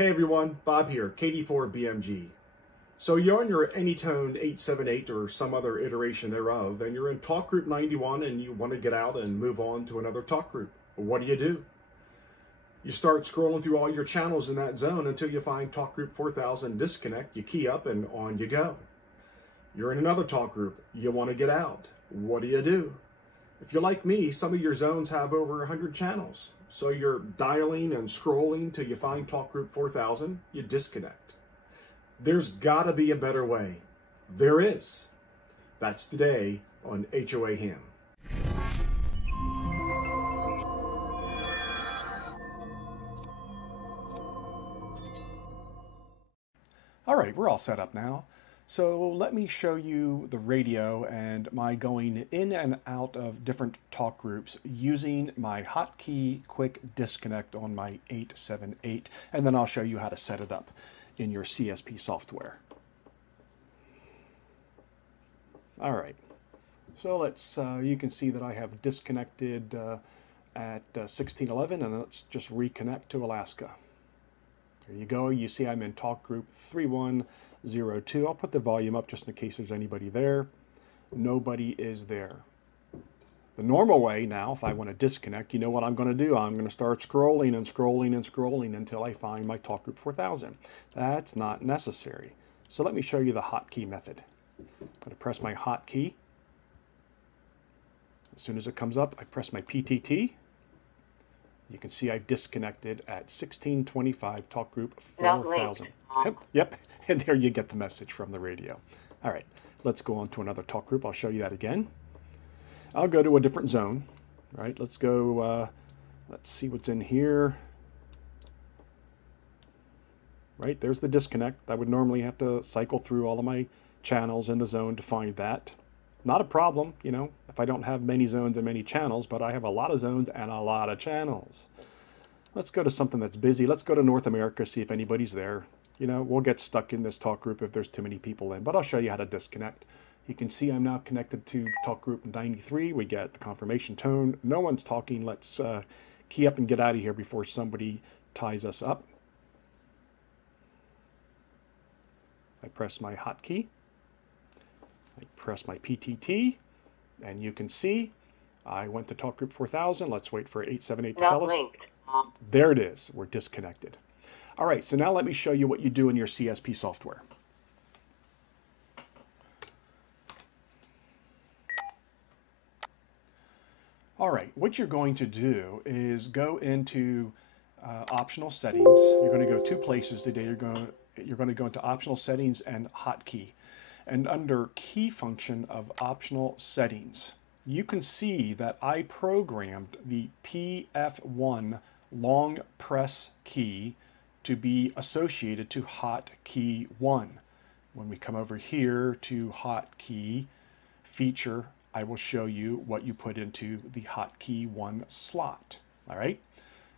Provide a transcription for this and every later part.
Hey everyone, Bob here, KD4BMG. So you're on your AnyTone 878 or some other iteration thereof, and you're in talk group 91 and you want to get out and move on to another talk group. What do? You start scrolling through all your channels in that zone until you find talk group 4000 Disconnect, you key up and on you go. You're in another talk group, you want to get out. What do? If you're like me, some of your zones have over 100 channels. So you're dialing and scrolling till you find talk group 4000, you disconnect. There's gotta be a better way. There is. That's today on 𝐥𝐢𝐤𝐴Ham. All right, we're all set up now. So let me show you the radio and my going in and out of different talk groups using my hotkey quick disconnect on my 878, and then I'll show you how to set it up in your CSP software. All right, so let's you can see that I have disconnected at 1611, and let's just reconnect to Alaska. There you go. You see I'm in talk group 3102. I'll put the volume up just in case there's anybody there. Nobody is there. The normal way now, if I want to disconnect, you know what I'm going to do? I'm going to start scrolling and scrolling and scrolling until I find my talk group 4000. That's not necessary. So let me show you the hotkey method. I'm going to press my hotkey. As soon as it comes up, I press my PTT. You can see I've disconnected at 1625 talk group 4000. Yep, and there you get the message from the radio. All right, let's go on to another talk group. I'll show you that again. I'll go to a different zone. All right, let's go, let's see what's in here. Right, there's the disconnect. I would normally have to cycle through all of my channels in the zone to find that. Not a problem, you know, if I don't have many zones and many channels, but I have a lot of zones and a lot of channels. Let's go to something that's busy. Let's go to North America, see if anybody's there. You know, we'll get stuck in this talk group if there's too many people in, but I'll show you how to disconnect. You can see I'm now connected to talk group 93. We get the confirmation tone. No one's talking. Let's key up and get out of here before somebody ties us up. I press my hotkey. I press my PTT, and you can see I went to talk group 4000. Let's wait for 878 to tell us. There it is. We're disconnected. All right, so now let me show you what you do in your CSP software. All right, what you're going to do is go into optional settings. You're going to go two places today. You're going to go into optional settings and hotkey. And under key function of optional settings, you can see that I programmed the PF1 long press key to be associated to hotkey 1. When we come over here to hotkey feature, I will show you what you put into the hotkey 1 slot. All right.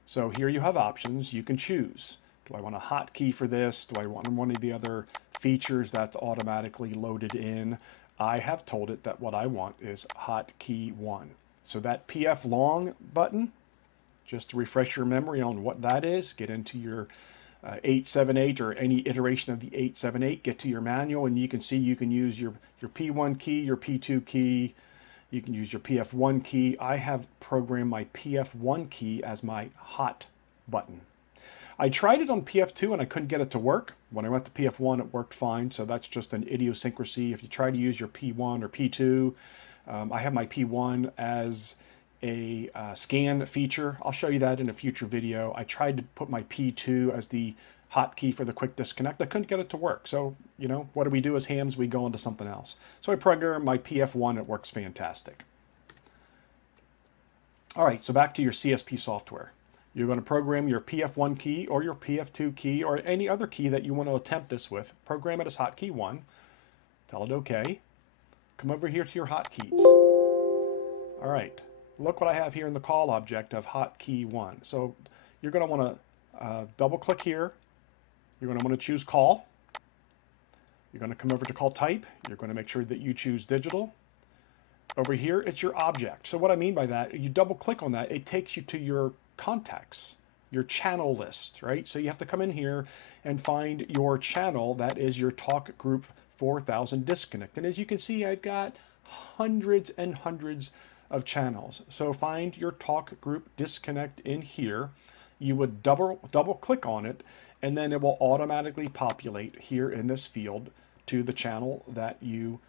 So here you have options. You can choose. Do I want a hotkey for this? Do I want one of the other features that's automatically loaded in? I have told it that what I want is hotkey 1. So that PF long button, just to refresh your memory on what that is, get into your 878 or any iteration of the 878, get to your manual, and you can see you can use your P1 key, your P2 key, you can use your PF1 key. I have programmed my PF1 key as my hot button. I tried it on PF2 and I couldn't get it to work. When I went to PF1, it worked fine, so that's just an idiosyncrasy. If you try to use your P1 or P2, I have my P1 as a scan feature. I'll show you that in a future video. I tried to put my P2 as the hotkey for the quick disconnect. I couldn't get it to work. So, you know, what do we do as hams? We go into something else. So I programmed my PF1. It works fantastic. All right, so back to your CSP software. You're going to program your PF1 key or your PF2 key or any other key that you want to attempt this with. Program it as hotkey 1. Tell it OK. Come over here to your hotkeys. All right. Look what I have here in the call object of hotkey 1. So you're going to want to double click here. You're going to want to choose call. You're going to come over to call type. You're going to make sure that you choose digital. Over here, it's your object. So what I mean by that, you double click on that, it takes you to your contacts. your channel list, right? So you have to come in here and find your channel. That is your Talk Group 4000 Disconnect. And as you can see, I've got hundreds and hundreds of channels. So find your Talk Group Disconnect in here. You would double click on it, and then it will automatically populate here in this field to the channel that you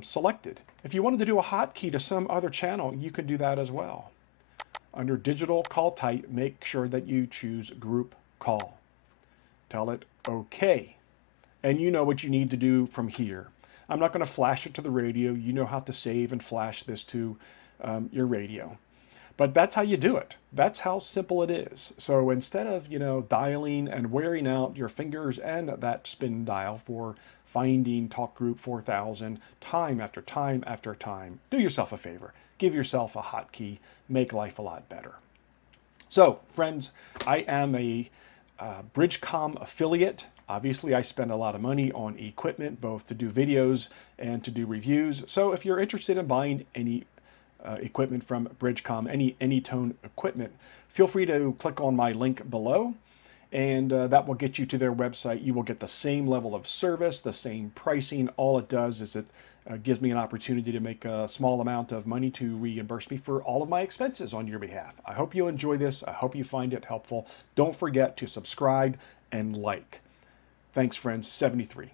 selected. If you wanted to do a hotkey to some other channel, you can do that as well. Under digital call type, make sure that you choose group call. Tell it OK. And you know what you need to do from here. I'm not going to flash it to the radio. You know how to save and flash this to your radio. But that's how you do it. That's how simple it is. So instead of, dialing and wearing out your fingers and that spin dial for finding Talk Group 4000 time after time after time, do yourself a favor. Give yourself a hotkey. Make life a lot better. So, friends, I am a BridgeCom affiliate. Obviously, I spend a lot of money on equipment, both to do videos and to do reviews. So if you're interested in buying any equipment from BridgeCom, any AnyTone equipment, feel free to click on my link below, and that will get you to their website. You will get the same level of service, the same pricing. All it does is it gives me an opportunity to make a small amount of money to reimburse me for all of my expenses on your behalf. I hope you enjoy this. I hope you find it helpful. Don't forget to subscribe and like. Thanks, friends. 73.